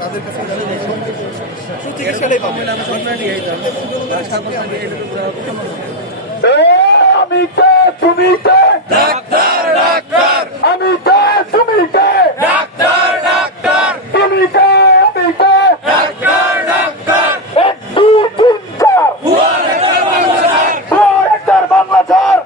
তাদের কাছে আমি কে তুমি কে ডাক্তার ডাক্তার আমি কে তুমি কে ডাক্তার ডাক্তার তুমি কে আমি কে ডাক্তার ডাক্তার 1 2 3 4 একটা বাংলা ছাড়